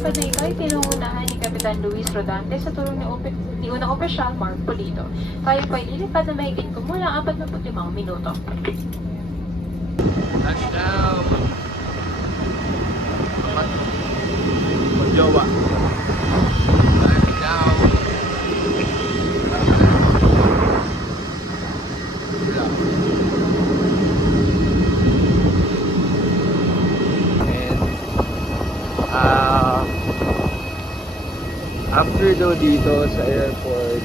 lilipad na ito ay pinungunahan ni Kapitan Luis Rodante sa tulong ni unang opisyal Mark Polito. Tayo po ay lilipad na mahigit kumulang 45 minuto. Touchdown! Jowa. Touchdown! After daw dito sa airport,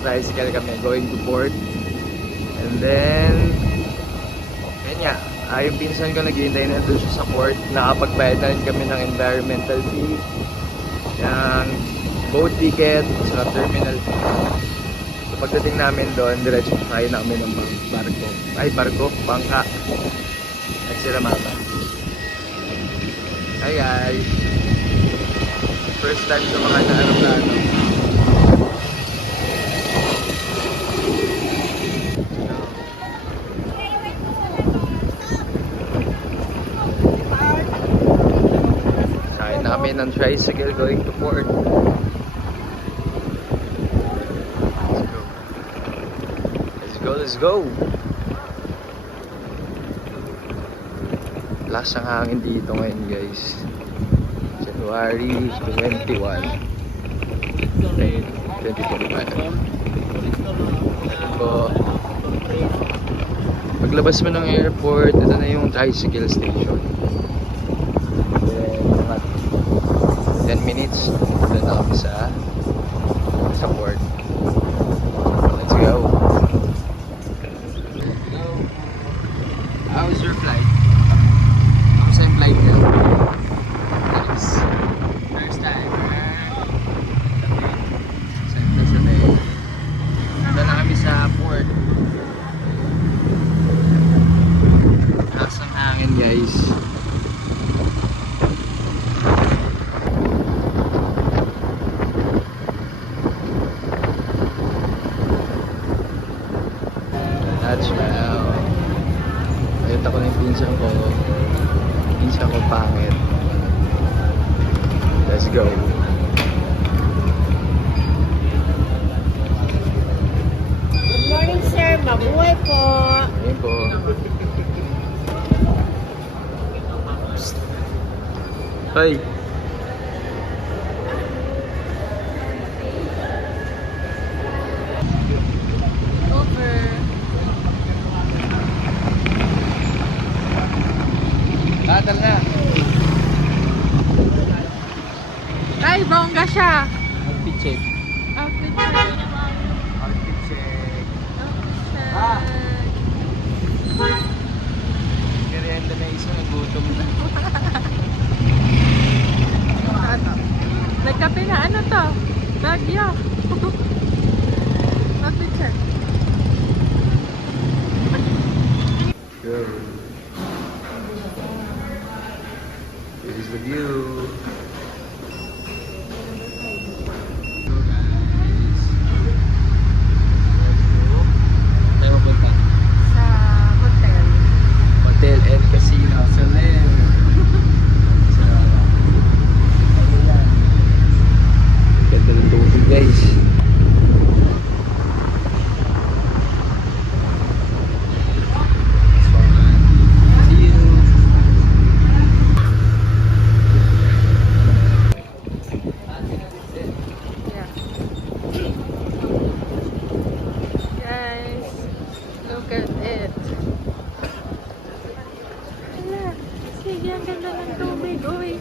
tricycle kami going to port. And then, yun nga, yung pinsan ko naghihintay na doon siya sa port. Nakapagbayad na rin kami ng environmental fee, ng boat ticket, sa terminal fee. So pagdating namin doon, diretso sakay na kami ng bangka. At sila mama. Hi guys! First time sumakay na aeroplano. Sakay na kami ng tricycle going to port. Let's go! Lakas ang hangin dito ngayon guys. January 21, 2025. So, paglabas mo ng airport, ito na yung tricycle station. Then, 10 minutes, doon na kami sa port. Let's go! How was your flight? How's your flight now? First time. Nandun na kami sa port. Lakas ng hangin guys. That's right. Ayot ako ng pinsan ko. Pinsan ko pangit. Let's go. Good morning, sir. Mabuhay po. Ayun po. Hoy. Over. Tatal na. Ay, bongga siya. Outfit check. Outfit check. Outfit check. Ah. Merienda na isa, nagutom na. Ano? Nagkape na. Ano to? Bagyo. Outfit check. Go. Here's the view. Sa hotel. Hotel and Casino Soler. Ganda ng tubig guys. See you. Yeah. Guys, look at it. Ala, sige, ang ganda ng tubig. Uy.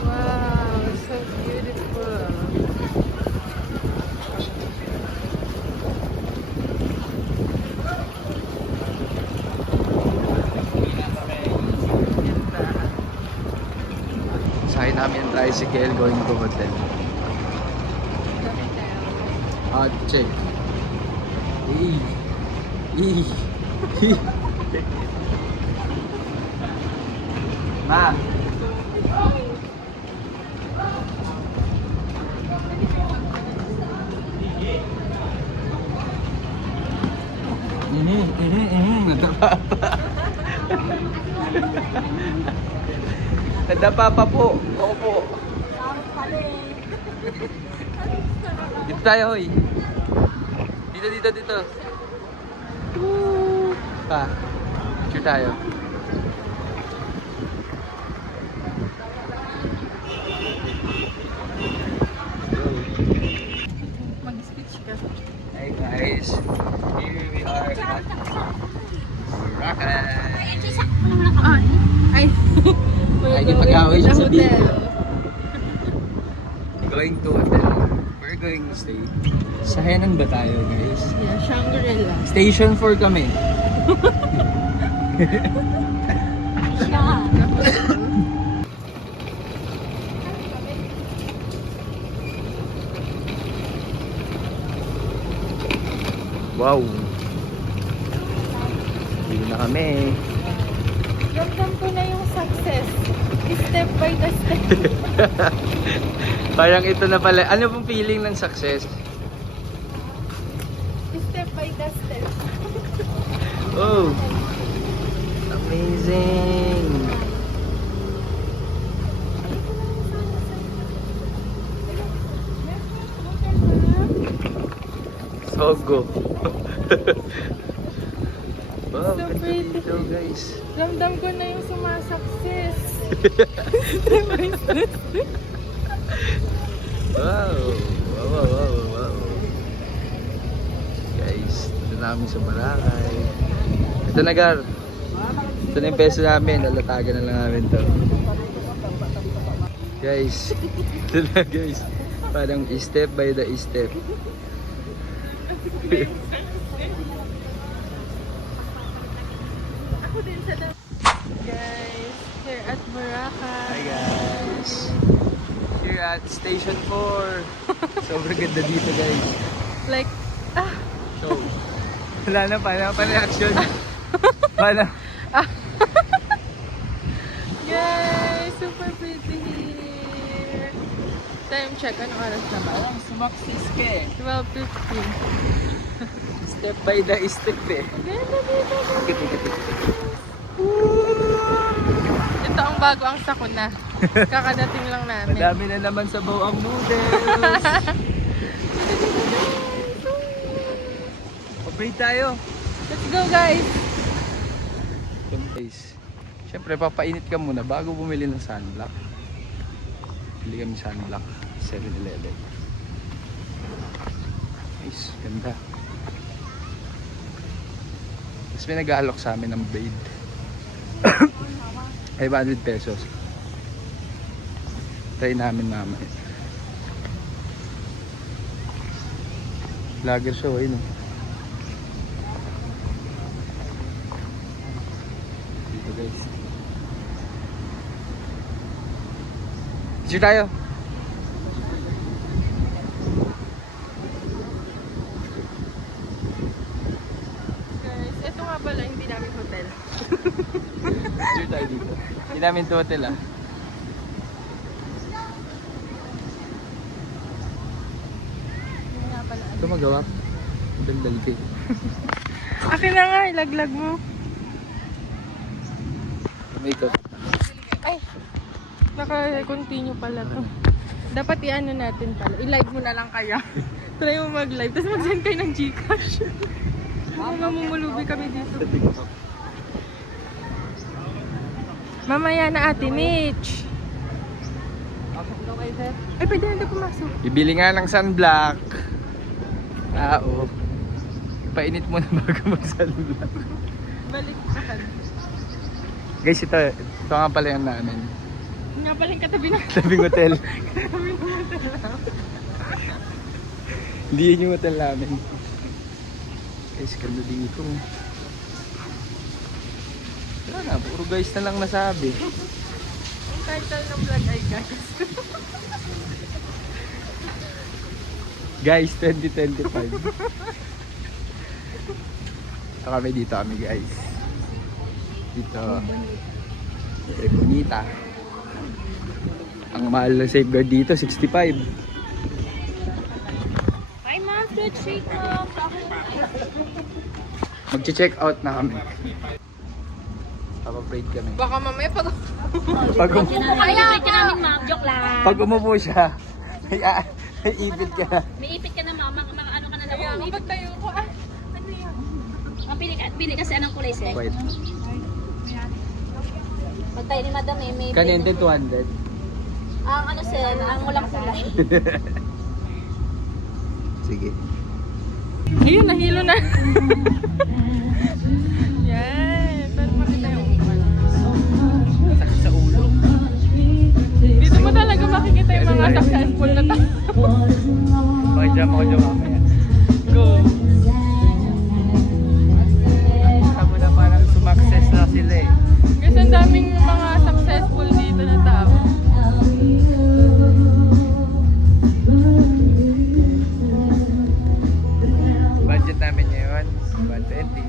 Wow, so beautiful. Sakay namin ang tricycle going to hotel. Check. Ma. Nadapa pa po. Opo. Dito tayo, hoy. Dito. Woo! Pa. Picture tayo. Mag-speech ka. Hey guys. Here we are at Boracay. Ay. Ay, di pag-away siya sa hotel. Going to hotel. We're going to stay. Sa Henan ba tayo, guys? Yeah, Shangri-La. Station 4 kami. Wow. Hindi na kami. Ramdam ko na yung success. Step by the step. Parang ito na pala. Ano pong feeling ng success? Step by the step. Oh. Amazing. Sogo. Wow, So ganda pretty. dito, guys. Ramdam ko na yung sumasukses. Wow. Wow. Guys, ito na kami sa Boracay. Ito na, Gar. Ito na yung peso namin. Lalatagan na lang namin to. Guys, ito na, guys. Parang step by the step. Ako din sa guys, here at Boracay. Hi guys. Here at Station 4. Sobrang ganda dito, guys. Like, Show. Wala na, paano pa reaction? Paano? guys, super pretty here. Time check, anong oras na ba? Sumaksis ka eh. 12:50. Step by the step eh. Ganda dito. Kiti. Ito ang bago ang sakuna. Kakadating lang namin. Madami na naman sa ang noodles. Operate tayo. Let's go guys! Guys, syempre papainit ka muna bago bumili ng sunblock. Bili kami sunblock 7-Eleven. Nice, ganda. Tapos may nag-aalok sa amin ng braid. 500 pesos. Try namin mamaya. Vlogger show, ayun o. Dito guys. Picture tayo. Guys, ito nga pala hindi namin hotel. Picture tayo dito. Hindi namin to hotel ah. Hindi nga pala. Ito magawa. Daldal ka. Akin na nga, ilaglag mo. Umikot. Ay! Naka-continue pala to. Dapat i-ano natin pala. I-live mo na lang kaya. Try mo mag-live. Tapos mag-send kayo ng Gcash. Mamumulubi kami dito. Mamaya na Ate Mitch. Ay, pwede na daw pumasok. Bibili nga ng sunblock. Oo. Painit mo na bago mag-sunblock. Balik ka. Guys, ito nga pala yung namin. Nga pala yung katabi na. Tabing hotel. Katabi ng hotel lang. Hindi yun yung hotel namin. Guys, ganda dito. Wala na, puro guys na lang nasabi. Ang title ng vlog ay guys. Guys, 2025. Ito kami dito guys. Dito. Bonita. Ang mahal na safeguard dito, 65. Hi ma'am, food shake ma'am. Magche-check out na kami. Papaprate kami. Baka mamaya pag Pag, Ipit ka namin, ma'am. Joke lang. pag umupo siya, ay ipit ka. May ipit ka na, ma'am. Ano ka na lang. Kaya, kapag tayo ko, ano yan? Ang pili kasi anong kulay, sir? White. Pag tayo ni madam, may Kanyan din 200. Ang ano, sir, ang walang kulay. Sige. Ayun, nahilo na. Yan. Pero makita yung Sakit sa ulo. dito mo talaga makikita yung mga successful na tao. Makijam ako dyan mamaya. Go. Tama na parang sumakses na sila eh. Kasi ang daming mga successful dito na tao. Budget namin ngayon, 120.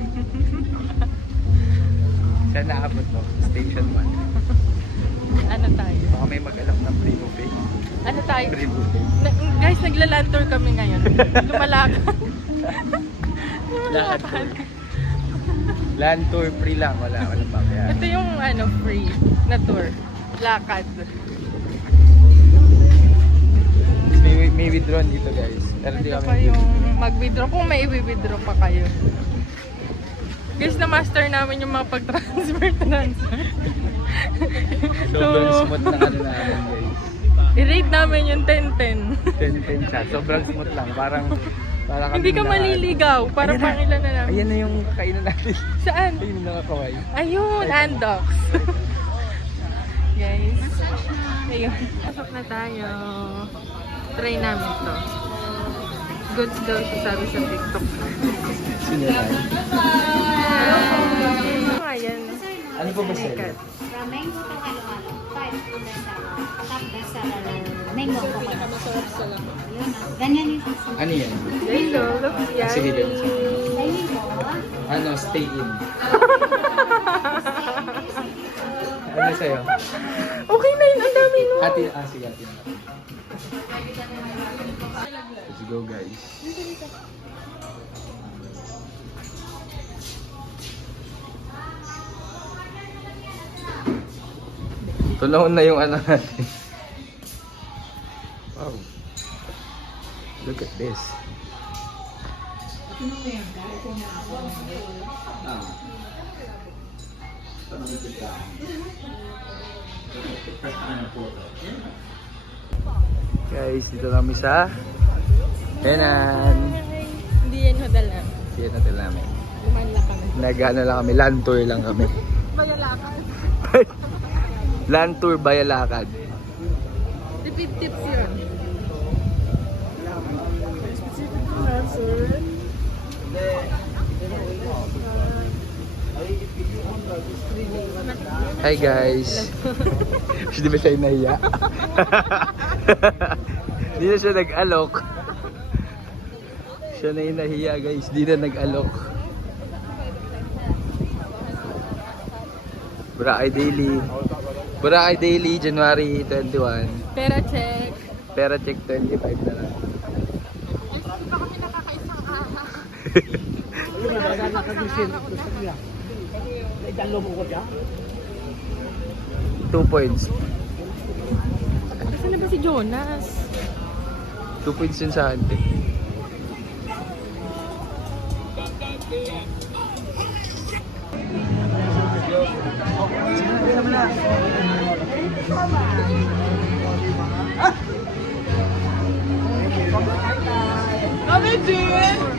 Saan naabot no? Station 1. Ano tayo? Baka may mag-alap ng free buffet. Ano tayo? Free buffet. Guys, nagla-land-tour kami ngayon. Lumalakad. Lakad tour. Land tour free lang, wala pa kaya. Ito yung ano, free na tour. Lakad. May withdraw dito guys. Pero di Ito kami pa yung mag-withdraw. Kung may i-withdraw pa kayo. Guys, na-master namin yung mga pag-transfer. Sobrang So, smooth na ano namin guys. i-rate namin yung 10-10. 10-10 siya. Sobrang smooth lang. Parang Hindi ka maliligaw. Para Ayan na. pang ilan na lang. Ayan na yung kainan natin. Saan? Ayun yung nakakaway. Ayun, Andox. Guys. Ayun. Pasok na tayo. Try namin to. Goods daw siya sabi sa TikTok. Sino yan? Ayan. Ano po ba sa'yo? Sikat. Mango to halo-halo. 5 on the salad. Top the salad. Mango ko kayo. Masarap sa lang. Yun. Ganyan yung Ano yan? Hello, look yan. Sige din. Dahil mo. Ano? Stay in. Ano sa'yo? Okay na yun, ang dami no. Sige ate. Let's go guys. Tulungan na yung ano natin. Wow. Look at this. Guys, dito kami sa Henan. Hindi yan hodal na. Sige natin namin. Luman lang kami. Nag-ano lang kami, land tour lang kami. Bayalakan. Land tour Bayalakad. Repeat tips yun. Hi guys. Di ba siya nahiya? Di na siya nag-alok. Siya na yung nahiya guys. Di na nag-alok. Boracay Daily. Boracay Daily, January 21. Pera check. Pera check 25 na lang. Hindi pa kami nakakaisang aha. 2 points. Saan na ba si Jonas? 2 points yun sa ante.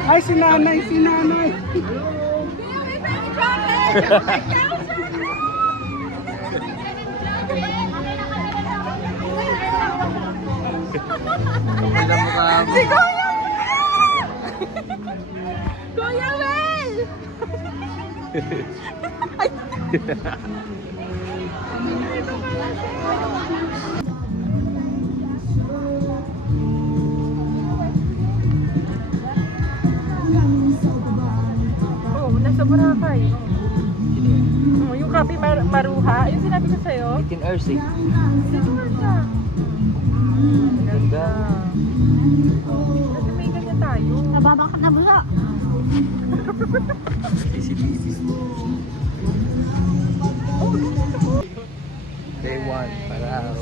Ay, si nanay, si nanay. Ilang mukha mo. Si Kuya Kuya Wel! Oh, nasa Boracay. Oh, yung Kape Maruha, yung sinabi ko sa'yo. 18 hours eh. Dito nga siya. Ganda. Kasi may ganyan tayo. Nababa ka na bula. CCTV. Day 1, Parao.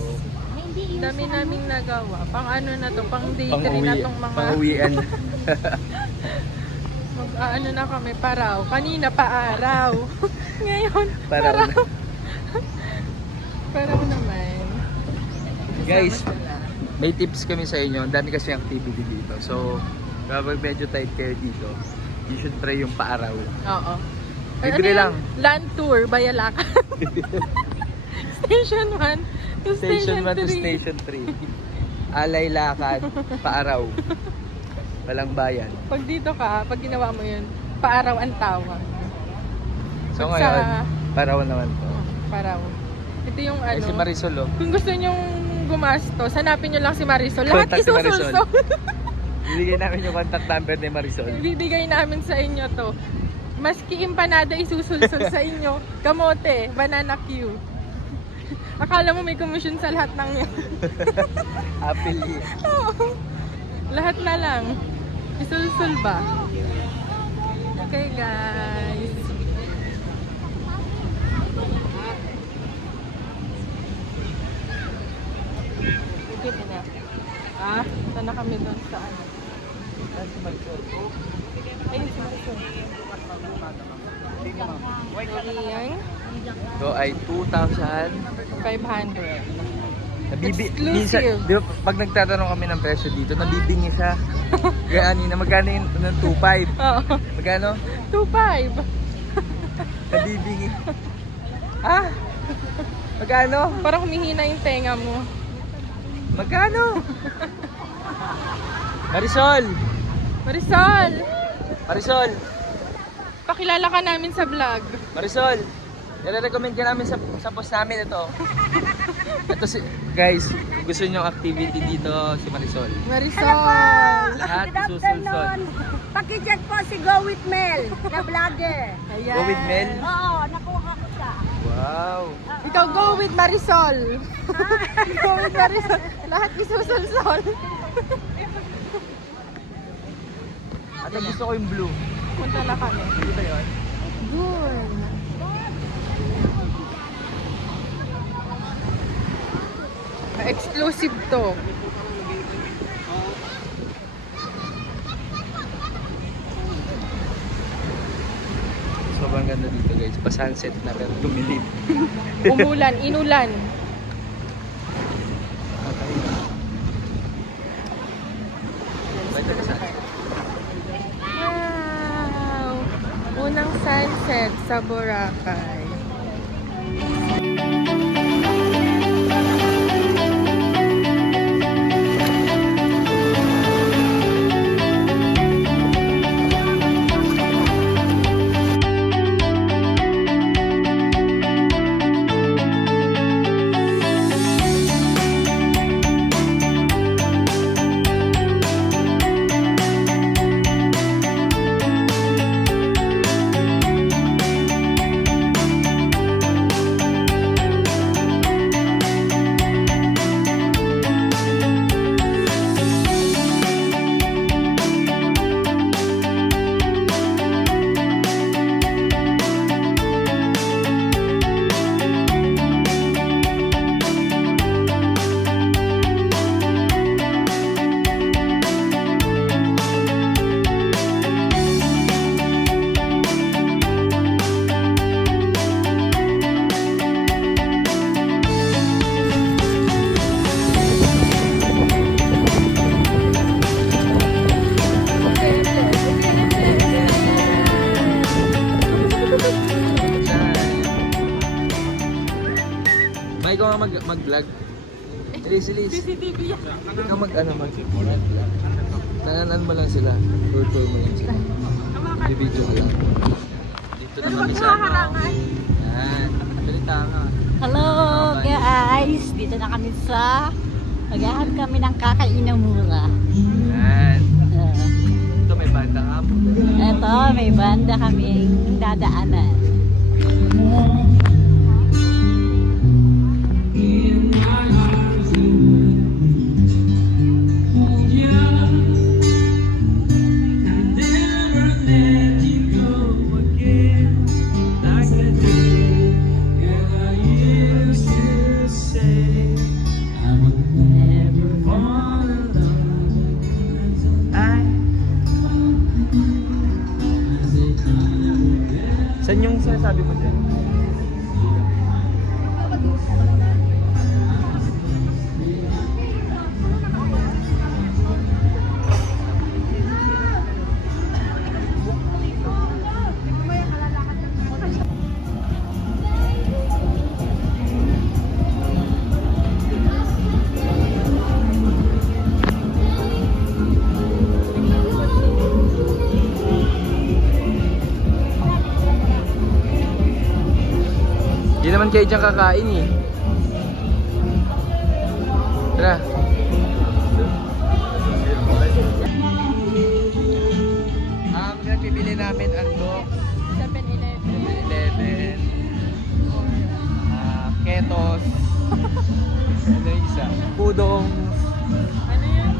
Hindi yung Dami naming nagawa. Pang ano na to, pang day 3 Pang-uwi, na tong mga... pang-uwian. Ano na kami, paraw. Kanina pa araw. Ngayon, Parao na. paraw naman. Guys, Kasama sila. may tips kami sa inyo. Ang dami kasi activity dito. So, kapag medyo tight kayo dito, you should try yung paaraw. Oo. Libre lang. Land tour, Bayalakan. Station 1 to Station 1 to 3. Station 3. Alay lakad, paaraw. Walang bayan. Pag dito ka, pag ginawa mo yun, paaraw ang tawag. So Pag ngayon, sa- paraw naman to. Paraw. Ito yung Ay, ano. si Marisol, oh. Kung gusto nyong gumastos, hanapin nyo lang si Marisol. Lahat Contact si Marisol. isusulsol. Bibigay namin yung contact number ni Marisol. Bibigay namin sa inyo to. Maski empanada isusulsol sa inyo. Kamote, banana Q. Akala mo may commission sa lahat ng yan. Apple. Oo. Lahat na lang. Isulsul ba? Okay guys. Sige po na. Ito na kami doon sa ano. Ayun si Marisol. Ayan. So ay 2,000. 500. Exclusive. Minsan, di ba, pag nagtatanong kami ng presyo dito, nabibingi siya. Kaya na, magkano yung 2,500? Oo. Magkano? 2.5. Nabibingi. Ah? Magkano? Parang humihina yung tenga mo. Magkano? Marisol! Marisol! Marisol! Pakilala ka namin sa vlog. Marisol! Nire-recommend ka namin sa post namin ito. Ito si, guys, kung gusto nyo activity dito, si Marisol. Marisol! Lahat isusulsol. Pakicheck po si Go With Mel na vlogger. Ayan. Go with Mel. Oo, nakuha ko siya. Wow! Ikaw go with Marisol. Go with Marisol. Lahat isusulsol. At ang gusto ko yung blue. Punta na kami. Hindi ba yun? Good. Exclusive to. Sobrang ganda dito guys. Pa-sunset na pero tumilip. Umulan, inulan. Wow! Unang sunset sa Boracay. May ikaw nga mag-vlog. Silis. CCTV yan. Ikaw mag-vlog. Nananan mo lang sila. Tour mo lang sila. Bibidyo ko lang. Dito na kami sa ano. Yan. Balita nga. Hello guys, dito na kami sa maghahanap kami ng kakainan mura. Yan. Ito may banda ka po. Eto, may banda kaming dadaanan. masasabi mo dyan? Hindi naman kayo dyan kakain eh. Tara. Pinagpipili namin andok, 7-Eleven. 7-Eleven, ketos, ano yung isa? Pudong. Ano yun?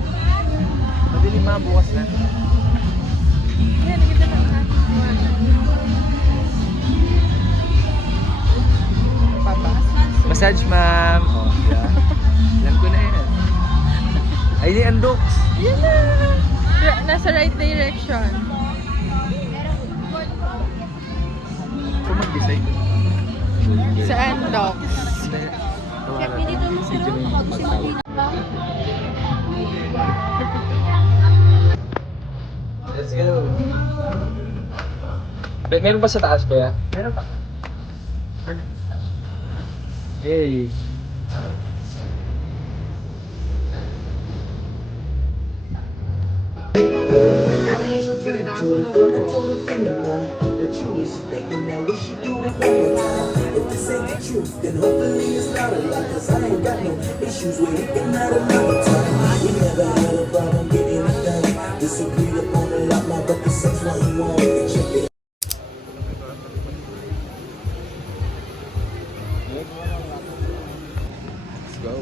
Madilim mga bukas na. Yan, naganda ng Papa. Massage ma'am. Oh, yeah. Alam ko na yan. Ay, di andok. Yan na! Nasa right direction. Kung mag-decide. Saan, Doc? Pinito mo sila. Let's go. Meron ba sa taas kaya? Meron pa. Hey. Then hopefully it's not a lot, cause I ain't got no issues with it. And not another time. We never had a problem getting it done. Disagreed upon a lot more, but the sex wasn't wrong. Check it. Let's go.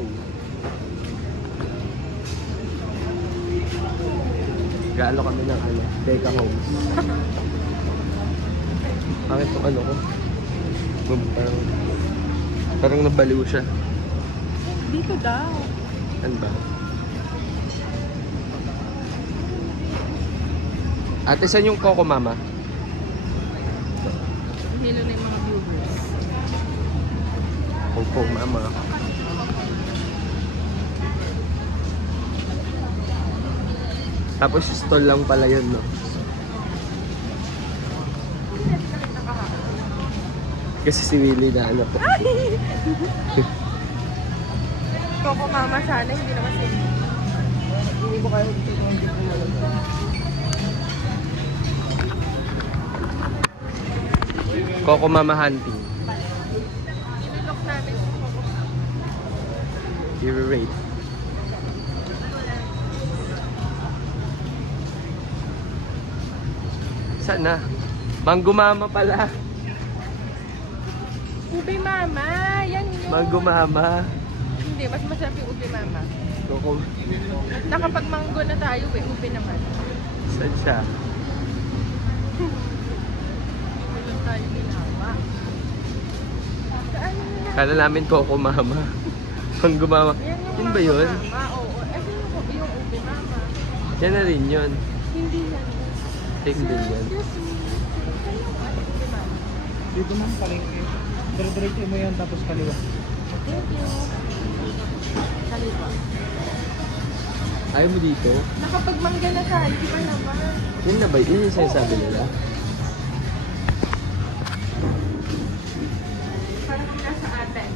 Gaano kami ng Deca Homes. Pangit tong ano ko. Parang nabaliw siya. Dito daw. Ano ba? Ate, saan yung Coco Mama? Hilo na yung mga viewers. Coco Mama. Tapos stall lang pala yun, no? Kasi si Willie na ano. Coco Mama sana, hindi naman sila. Coco Mama hunting. Inilok namin si Coco Mama. I-rate. Saan na? Mango Mama pala. Ube Mama, yan yun. Mango Mama. Hindi, mas masarap yung ube Mama. Coco. Nakapag-mango na tayo ube naman. Saan siya? Meron tayo ginawa. Saan na? Kala namin Coco Mama. Mango Mama. Yan yung Yun ba yun? Mama, oo. Ito yung ube Mama. Yan na rin yun. Hindi yan. Take din yan. Excuse me. Ito yung ube Mama. Dito man palengke. Dire-diretso mo yan tapos kaliwa. Thank you. Kaliwa. Ayaw mo dito? Nakapag-mangga na tayo, di ba naman? Yun na ba? Yun yung sinasabi nila? Parang nasa atin.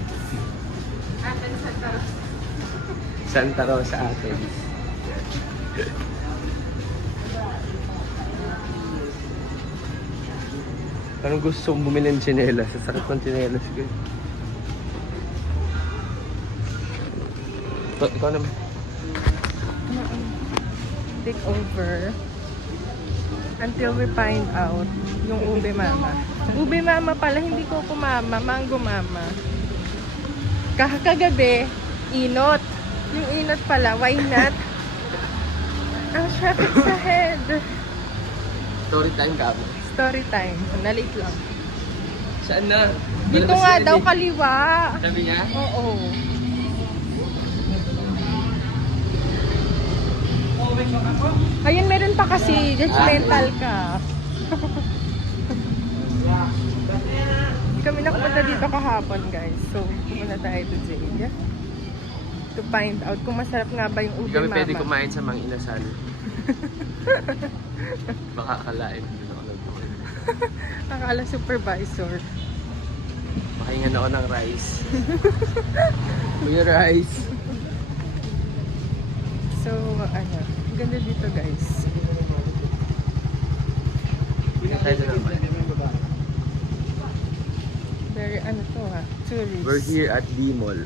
Atin sa taras. Santa Rosa atin. Parang gusto kong bumili ng tsinelas. Sa sakit ng tsinelas ko. Ikaw naman. Take over until we find out yung ube mama. Ube mama pala, hindi Coco Mama, Mango Mama. Kakagabi, inot. Yung inot pala, why not? Ang traffic sa head. Story time ka mo. Story time. Nalate lang. Saan na? Dito Wala ba nga si daw Eddie? kaliwa. Sabi niya? Oo. Ayun, meron pa kasi. Judgmental ka. kami nakapunta dito kahapon, guys. So, pumunta tayo to Jade. To find out kung masarap nga ba yung ube Hindi kami mama. pwede kumain sa Mang Inasal. Baka akalain din ako nagtuloy. Akala supervisor. Makahingan ako ng rice. Kuya rice. So, ano, ganda dito, guys. Hindi tayo sa naman. Very, ano to ha, tourist. We're here at D-Mall.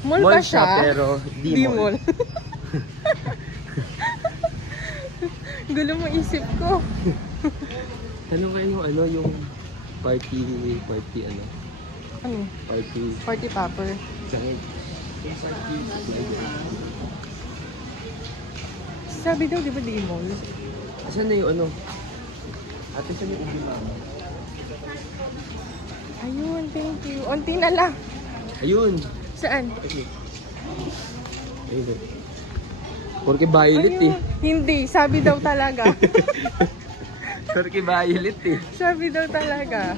Mall ba siya? pero D-Mall. Gulo mo isip ko. Tanong kayo yung ano, yung party ano? Ano? Party popper. Dahil. Sabi daw, di ba D-Mall? Asan na yung ano? Ate, saan yung ubi mama? Ayun, thank you. Unti na lang. Ayun! Saan? Okay. Ayun. Porque violet eh. Ayun. Hindi, sabi daw talaga. Porque violet eh. Sabi daw talaga.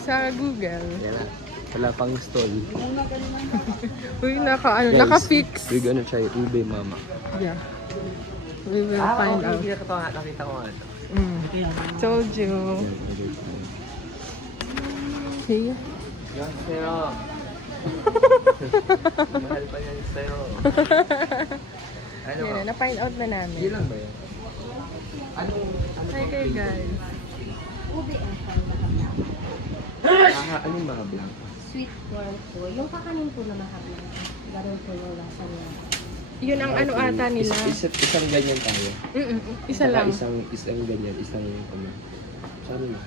Sa Google. Yan na. Wala pang stall. Uy, Guys, naka-fix. we're gonna try ube mama. Yeah. We will find out. Nakita ko nga ito. Told you. Okay. Yan sa'yo. Mahal pa yan sa'yo. Ano Yun na, na-find out na namin. Yun lang ba yun? Ano Hi kayo guys. Ube ang pangmahal. Anong mga blanco? Sweet corn po. Yung kakanin po na mahablang. Ganun po yung lasa niya. Yun ang ano ata nila. Isang ganyan tayo. Isa lang. Isang ganyan, isang ano. Saan na?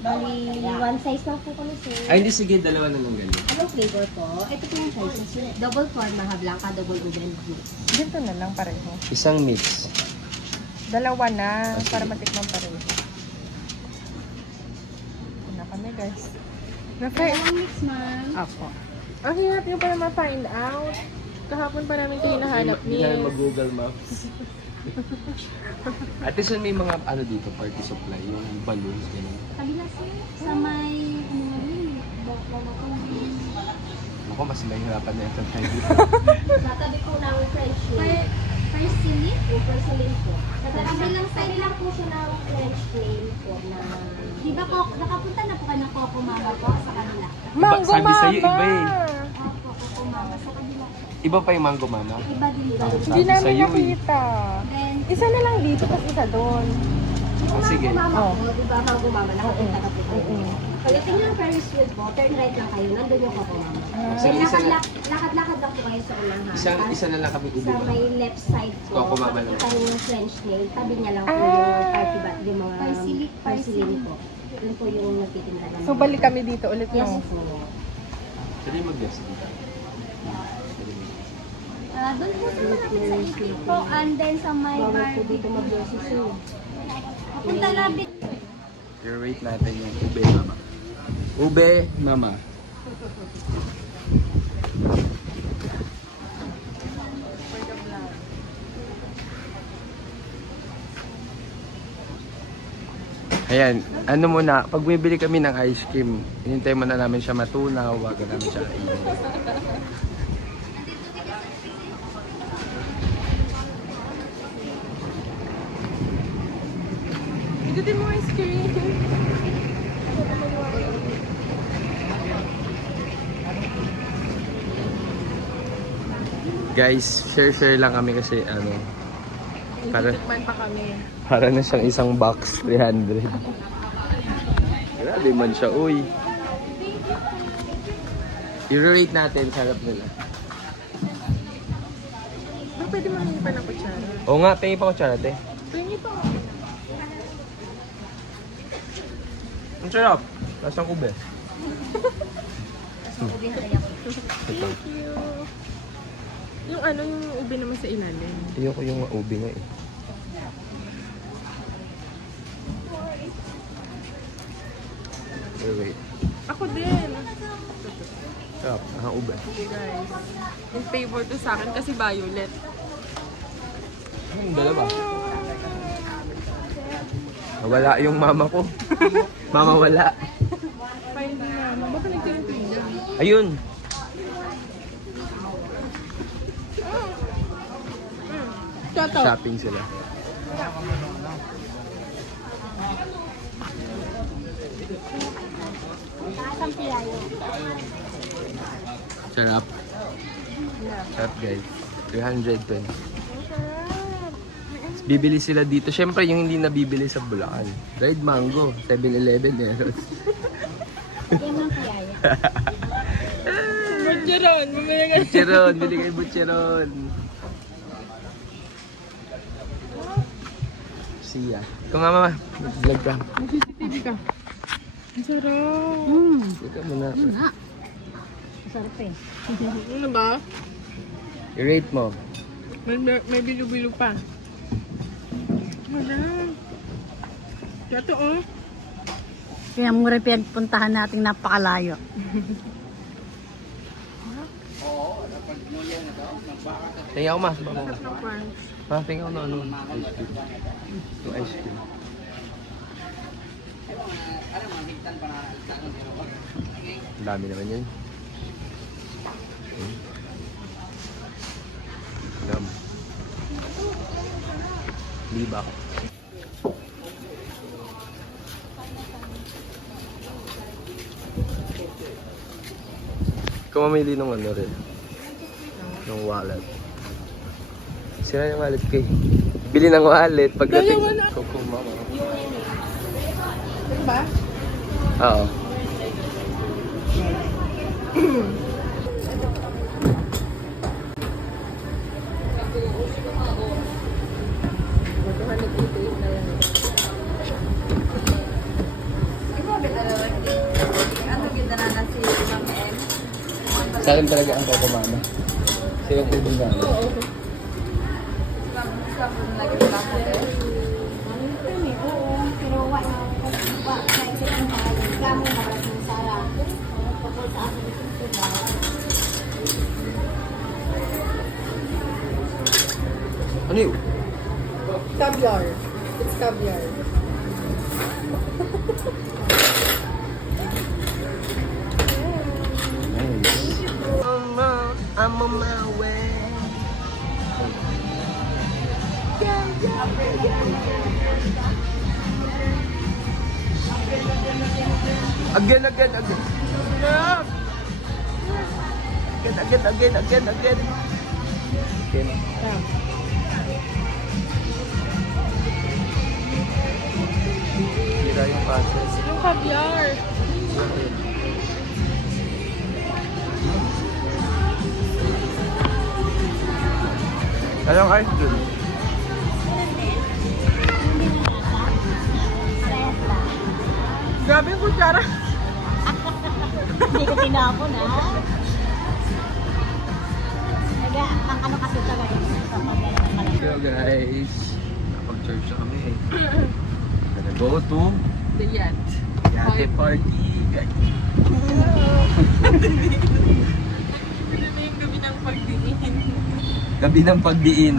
Bali, one size lang po kami sir. Ay, hindi, sige, dalawa na lang ganyan. Anong flavor po? Ito po yung sizes. Double corn mahablang double ube and blue. Ganito na lang pareho. Isang mix. Dalawa na para matikman pareho. Ito na kami guys. Dalawang mix ma'am. Ako. Ang hirap yung para ma-find out. Kahapon pa namin ito hinahanap Hindi na ni mag-Google Maps. At least may mga ano dito, party supply, yung balloons, gano'n. Kabila sir, sa may, ano nga rin, Ako, mas mahirapan na ito tayo dito. natabi po ng French name. Persimmon? Yung persimmon po. Kabilang side lang po siya ng French name po na... Di ba po, nakapunta na po kayo ng Coco Mama po sa kanila? Mango Sabi Mama! sa'yo, iba eh. Opo, Coco Mama sa kanila. Iba pa yung mango mama. Iba din ba? Hindi Sabi namin sa'yo eh. nakita. Then, Isa na lang dito, tapos isa doon. yung sige. Mango Mama Oh. po, di ba Mango Mama, nakapunta na po kayo. Oo. Pagdating ng Ferris wheel po, turn right lang kayo, nandun yung Coco Mama. Sige, Then, isa na. lakad-lakad lang po kayo sa unahan. Isa na lang kami Sa ubi. may left side po, Coco Mama lang. makikita niyo yung French nail, tabi niya lang po Ah. yung party bat, yung mga persimmon po. Yun po yung nagtitinda namin. So balik kami dito ulit Yes no? po. Pwede mag-guess dito. Doon po sa malapit sa ikip po, and then sa may bar dito mag-yosi sir. Papunta labit. I-rate natin yung ube mama. Ube mama. Ayan, ano muna, pag bumibili kami ng ice cream, hinintay muna namin siya matunaw, wag namin siya kainin. Igutin mo ice cream. Guys, share lang kami kasi ano, Ititikman pa kami. para na siyang isang box, 300. Grabe man siya, uy. I-rate natin, sarap nila. Baka pwede mahingi pa ng kutsara. Oo nga, tingin pa ko charate. Hingi pa. Ang sarap. Lasang ube. Ito. Thank you. Yung ano, yung ube naman sa ilalim. Ayoko yung ube nga eh. Wait. Ako din. Sarap. Ang ube. Okay guys. In favor to sa akin kasi violet. Dalawa. Wala yung mama ko. Mama wala. Finding mama. Baka nagtitinda. Ayun. Toto. Shopping sila. Asang pilayo. Sarap. Sarap guys. 320. Bibili sila dito. Siyempre yung hindi nabibili sa Bulacan. Dried mango. 7-Eleven meron. Yan ang pilayo. Butcheron. Bumili ka. Butcheron. Bili kayo butcheron. Siya. Ikaw nga mama. Vlog ka. Mag-CCTV ka. Ang sarap. Ikaw muna. Masarap eh. Ano ba? I-rate mo. May bilo-bilo pa. Madam. Toto oh. Kaya mo rin pinagpuntahan nating napakalayo. Tingnan ako mas. Sarap ng crunch. Tingnan ako na ano. Ice cream. Yung ice cream. Ang dami naman yun. Dami. Libak. Ikaw mamili ng ano rin. Ng wallet. Sira yung wallet ko eh. Bili ng wallet pagdating Dalawa na. sa Coco Mama. Diba? Oo. Sa akin talaga ang Coco Mama. Sila yung hindi na. Pero wala. Naisip ang reklamo na wala ng Sara. Pagkakal sa akin ito ba? Ano yun? Caviar. It's caviar. Nice. I'm on my way. Again. Again. Sira yung passes. Yung caviar. Anong ice cream? Grabe yung kutsara. Hindi ko tinapon ha. Ang ano kasi talaga sa pagkakas. So guys, napag-church na kami eh. Gonna go to The yacht. Yate Party. Ito na yung gabi ng pagdiin. Gabi ng pagdiin.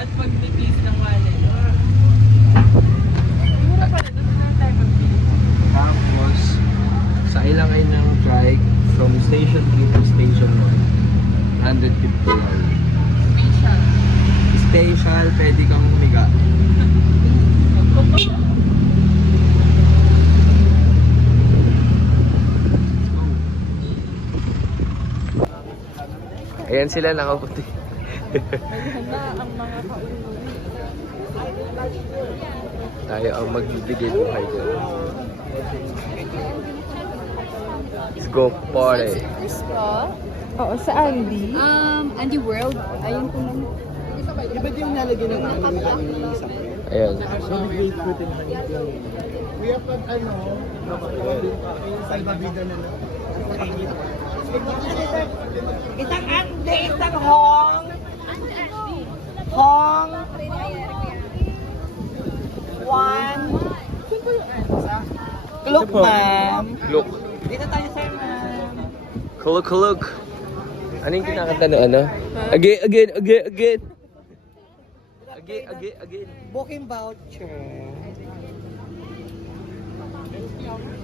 At pagtipis ng wallet. Mura pala. Doon na tayo pagdiin. Tapos, sakay lang kayo ng trike from Station 3 to Station 1. 150 lang. Special. Special, pwede kang humiga. Ayan sila nakaputi. Ayan na ang mga kauluwi. Tayo ang magbibigay buhay ko. Let's go party. Oo, sa Andy. Andy World. Ayun po naman. Di ba yung nalagyan ng honey sa Ayan. So, grapefruit and honey lang. We have pag ano, salvavida na lang. Isang Andy, isang Hong. Hong. One. Look, ma'am. Look. Dito tayo, sir, ma'am. Look. Ano yung kinakanta no ano? Again. again. Booking voucher.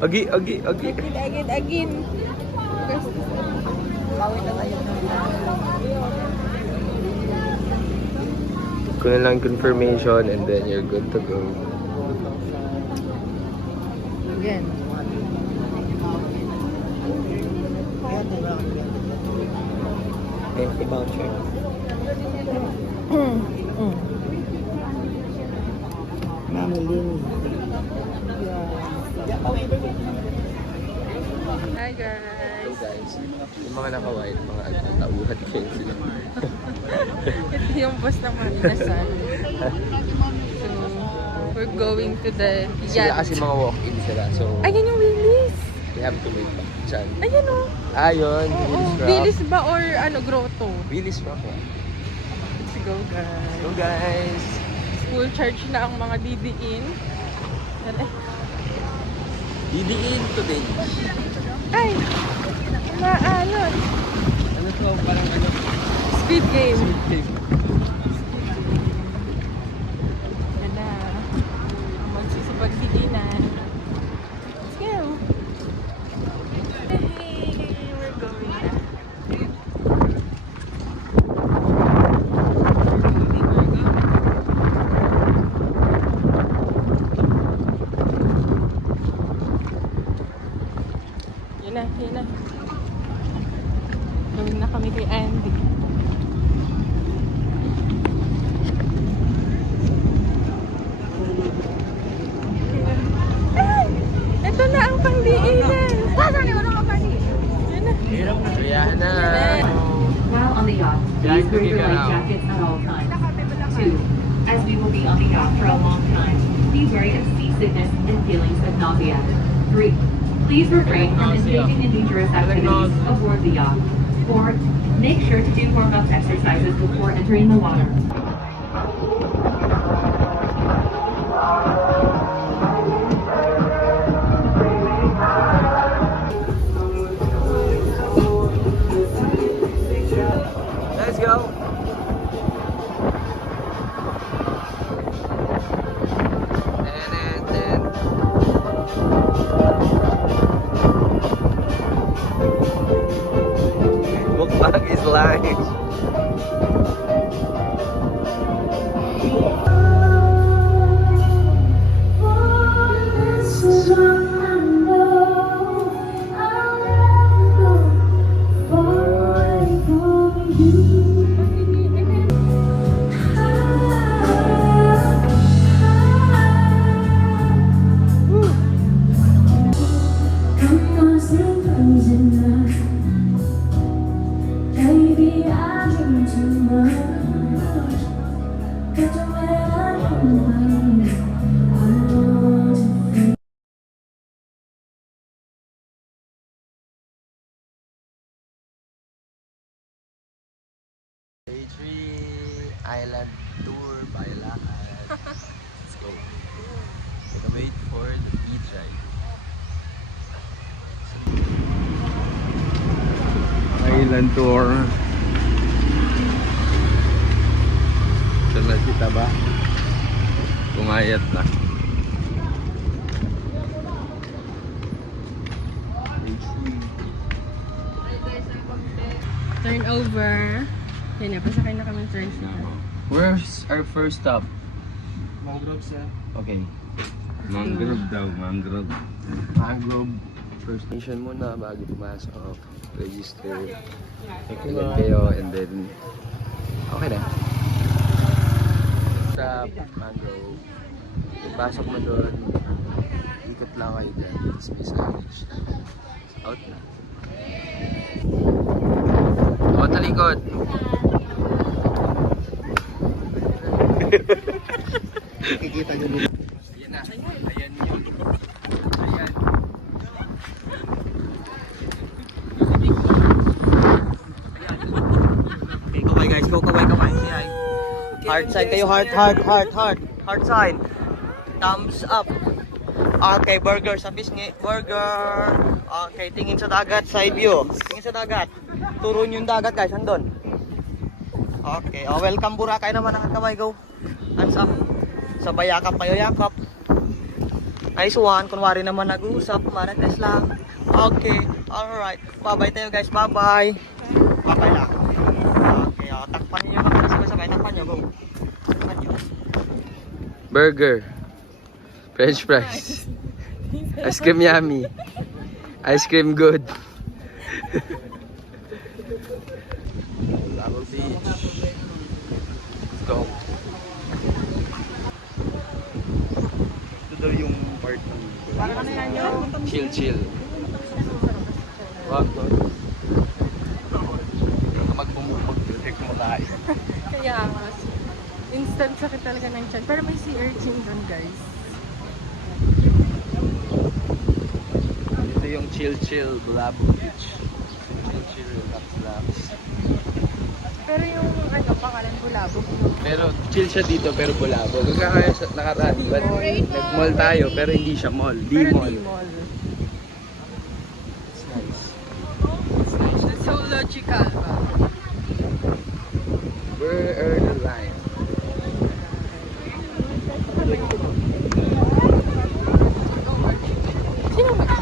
Again. Again. Kunin lang confirmation and then you're good to go. Again. Booking voucher. Ma'am Lynn. Hi So guys. guys, yung mga naka-white, mga tauhan kayo sila. Ito yung boss ng mga inasal. So, we're going to the Sila yacht. kasi mga walk-in sila, so Ayan yung Willis. we have to wait pa dyan. Ayan o. Ayun, Oo. Willis Rock. Willis ba or ano, grotto? Willis Rock. Let's go guys. So guys, Full charge na ang mga didiin. didiin today. Ay! Maalot. Ano to? Parang ano? Speed game. Game. Yan na. Ang magsisipagdiinan. Let's go. Hey, we're going na. Yan na. Gawin na kami kay Andy. Ay! Ito na ang pangdiinan! Saan na ang pangdiinan? Yan na. Kaya na. While on the yacht, please wear your life jackets at all times. 2. As we will be on the yacht for a long time, be wary of seasickness and feelings of nausea. 3. Please refrain from engaging in dangerous activities aboard the yacht. 4. Make sure to do warm-up exercises before entering the water. Let's go. Bookmark is live. Baby, I dream too much. But when I hold you, I want to feel. Day 3 Island Tour by Lakad. Let's go. Gonna wait for the e-drive. Island Tour. Sunod kita ba? Pumayat na. Turn over. Yan na, pasakay na kami turn na. Where's our first stop? Mangrove sir. Okay. Mangrove daw, mangrove. Mangrove. First station muna bago pumasok. Register. Ilan kayo and then okay na. Sa Mangrove. Pagpasok mo doon, ikot lang kayo dyan. Tapos may signage na. Out na. O, talikod! Kikita nyo dito. Ayan na. Ayan yun. Ayan. Okay, kaway guys. Go, kaway. Hi. Heart sign kayo. Heart sign. Thumbs up. Okay, burger sa pisngi. Burger. Okay, tingin sa dagat. Side view. Tingin sa dagat. Turun yung dagat guys. Andun. Okay. Welcome Boracay naman ang kaway. Go. Hands up. Sabay yakap kayo, yakap. Nice one. Kunwari naman nag-uusap. Marites lang. Okay. Alright. Bye-bye tayo guys. Bye-bye. Bye-bye lang. Okay. Takpan niyo yung mga sabay-sabay. Takpan niyo. Go. Takpan niyo. Burger. French fries. Ice cream yummy. Ice cream good. Lavo Beach. Let's go. Ito daw yung part ng Chill, chill. Wag to. Magbumubog direct kumakain. Kaya nga. Instant sakit talaga ng tiyan. Pero may sea urchin doon, guys. Ito yung chill, chill. Lavo Beach. Chill, chill. Relax, relax. Pero yung pangalan Bulabog. Pero chill siya dito pero bulabo. Kaya sa nakaraan, but nag-mall tayo pero hindi siya mall. Di Pero mall. di mall. It's nice. That's so logical ba? Where are the lines?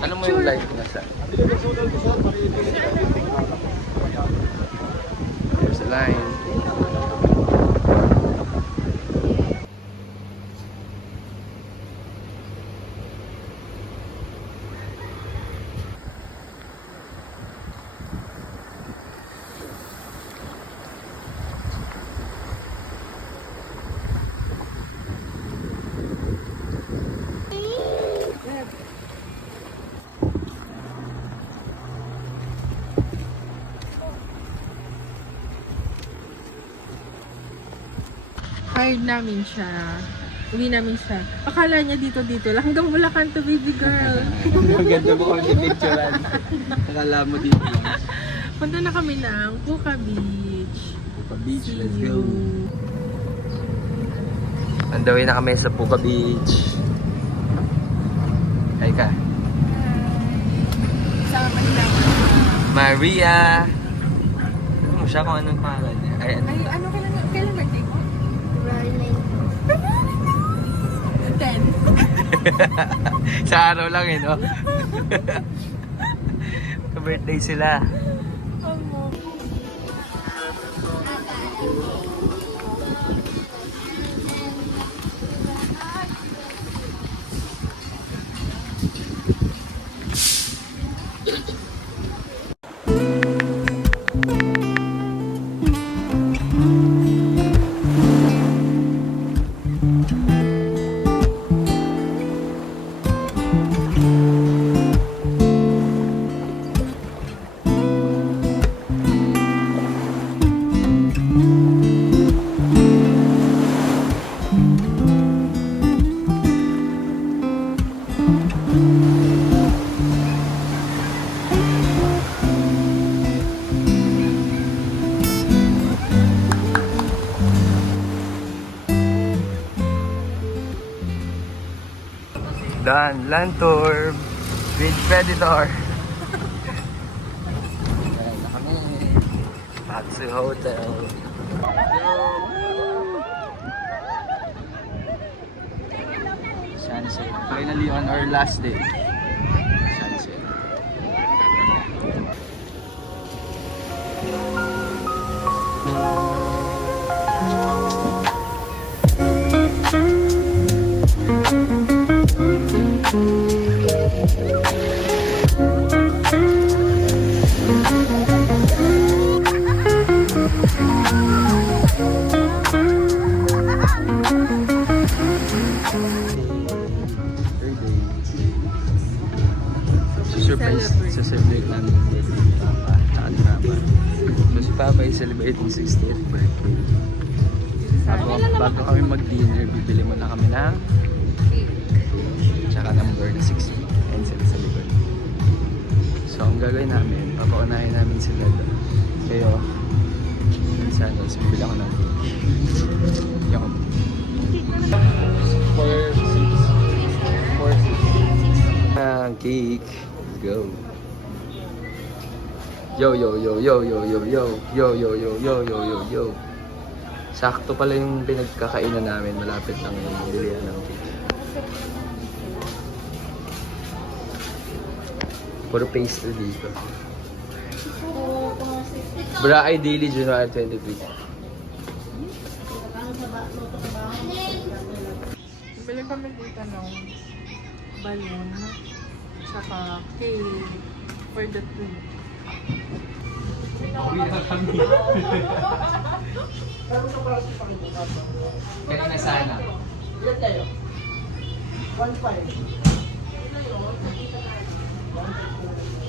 Ano mo yung line na sa? There's the line. Hired namin siya. Uwi namin siya. Akala niya dito lang. Hanggang Bulacan to, baby girl. Ang ganda mo kung picturean. Akala mo dito lang. Punta na kami ng Puka Beach. Puka Beach, See let's you. go. On the way na kami sa Puka Beach. Hi ka. Sama nila. Maria. Ano mo siya kung anong pangalan niya? Ay, ano? Ay, ano kailan birthday mo? 10. Sa araw lang eh, no? Ka-birthday sila. Done. Land tour. With Predator. Ayan na kami. Back to hotel. Sunset. Finally on our last day. Sunset. Celebrate namin yung birthday ni Papa tsaka ni Mama. So si Papa is celebrating 60th birthday. Bago kami mag-dinner, bibili muna kami ng tsaka number na 60 and sa likod. So ang gagawin namin, papaunahin namin sila doon. Kayo, minsan, so bibili ako ng cake. Yung 4-6 ang cake. Go. Yo yo yo yo yo yo yo yo yo yo yo yo yo yo. Sakto pala yung pinagkakainan namin. Malapit lang yung bilihan ng cake. Puro pastry dito. Bra, ideally January 23. Bili kami dito ng balloon, saka cake for the two. Kanina sana.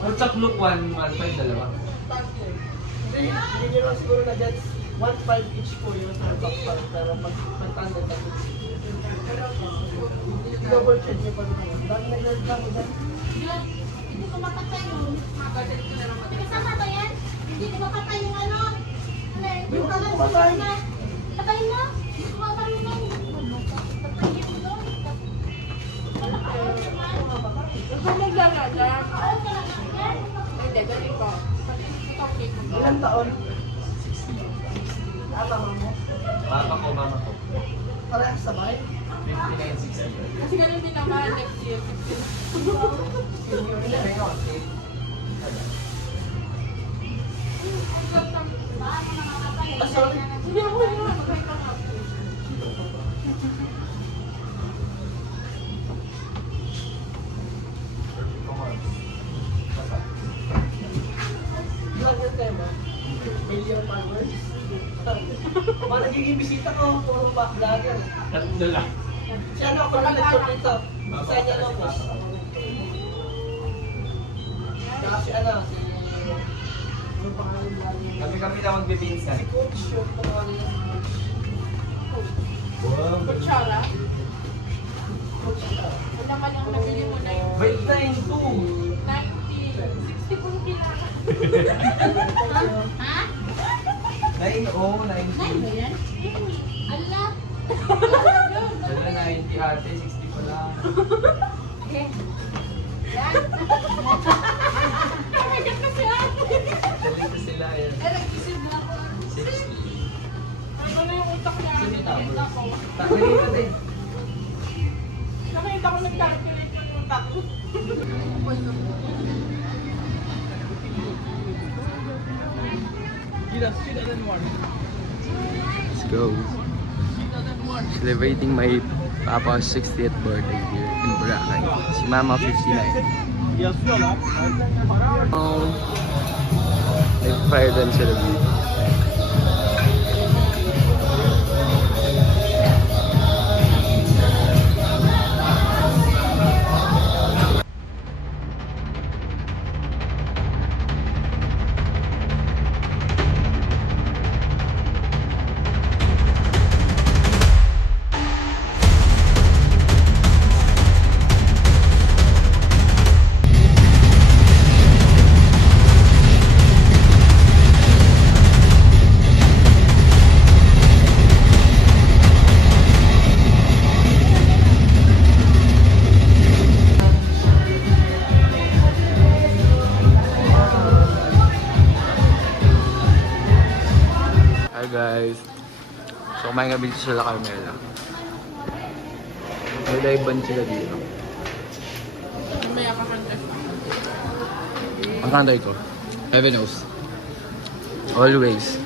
What's up, look? 1.5, dalawa. Hindi nyo lang siguro na gets 1.5 each po yung box pero pag-tandem na double check nyo pa rin. Dahil nag-guard lang yan. Hindi ko mapatay yun. Kasama ba yan? Hindi ko mapatay yung ano. Yung kalan sa na. Patay mo? Mapatay mo na. Patay mo doon. Gusto mo dalaga? Oo, kailangan yan. Hindi, ganito. Ilang taon? 60. Tama mo? Mama ko. Parehas sabay? 59, 60. Kasi ganun din naman next year. Senior na ngayon. Sorry. Hindi ako yun. Magkaya ka nga. Vlogger kayo ba? Million followers? Mga nagiging bisita ko, puro ba vlogger? Tatlo lang. Siya na ako lang nagtutito. Sa inyo lang po. Kasi ano, yung pangalan vlogger. Kami na magbibinsan. Si Coach yung pangalan niya. Kutsara. Coach na. Wala ka lang nabili mo na yung Wait, 9-2. 90. 60 kung kailangan. Ha? 9-0, 9-2. yan? Ala. Dala 90 ate, 60 pa lang. Nakajak na si ate. Dali ko sila yan. Nag-isip na ako. 60. Ano na yung utak niya? Nakita ko. Takili ka din. Nakita ko nag-calculate yung utak ko. Let's go. Celebrating my papa's 60th birthday here in Boracay. Si Mama 59. Nag-fire din sila dito. Hi guys. So kumain kami dito sa La Carmela. May live band sila dito. Mamaya ka kanta. Ang kantay ko. Heaven knows. Always.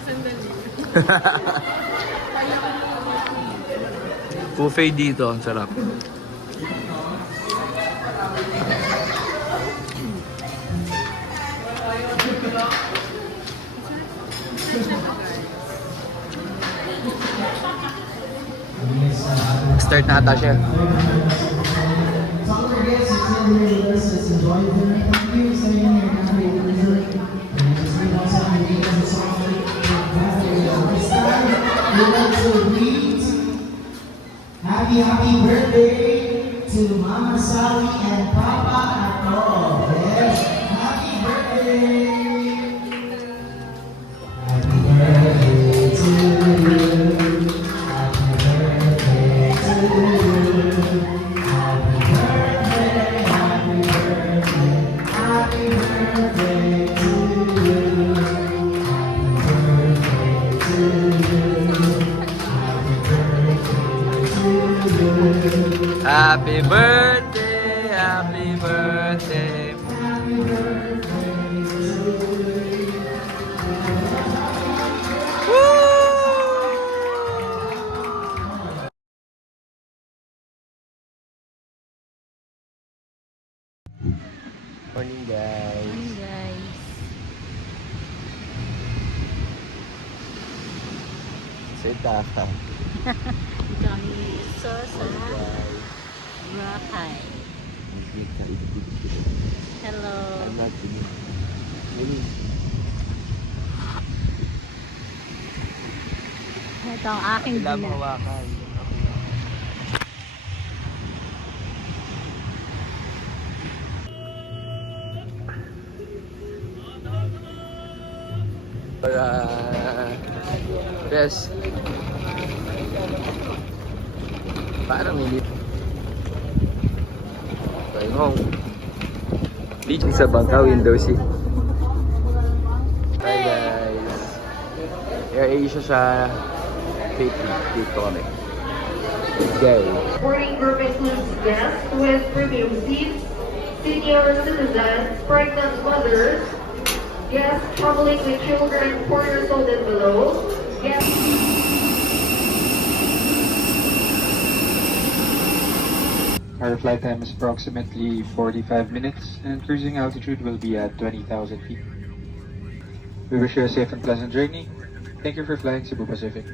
Buffet dito, ang sarap. Start na ata siya. Happy birthday to Mama Sally and Papa Ato. Yes, happy birthday. Happy birthday to you. Happy birthday to you. Happy birthday, happy birthday, happy birthday. Happy birthday, happy birthday. Morning guys. Guys. Sita ka. Kami so sa Boracay. Hello. Ito ang aking Kailangan dinner. hawakan. Yes. Parang hindi. Going home. Beach sa Bangka, window seat. Hi guys. Air Asia sa dito kami. Let's go. Boarding group includes guests with premium seats, senior citizens, pregnant mothers, guests traveling with children 4 years old and below, guests. Our flight time is approximately 45 minutes and cruising altitude will be at 20,000 feet. We wish you a safe and pleasant journey. Thank you for flying Cebu Pacific.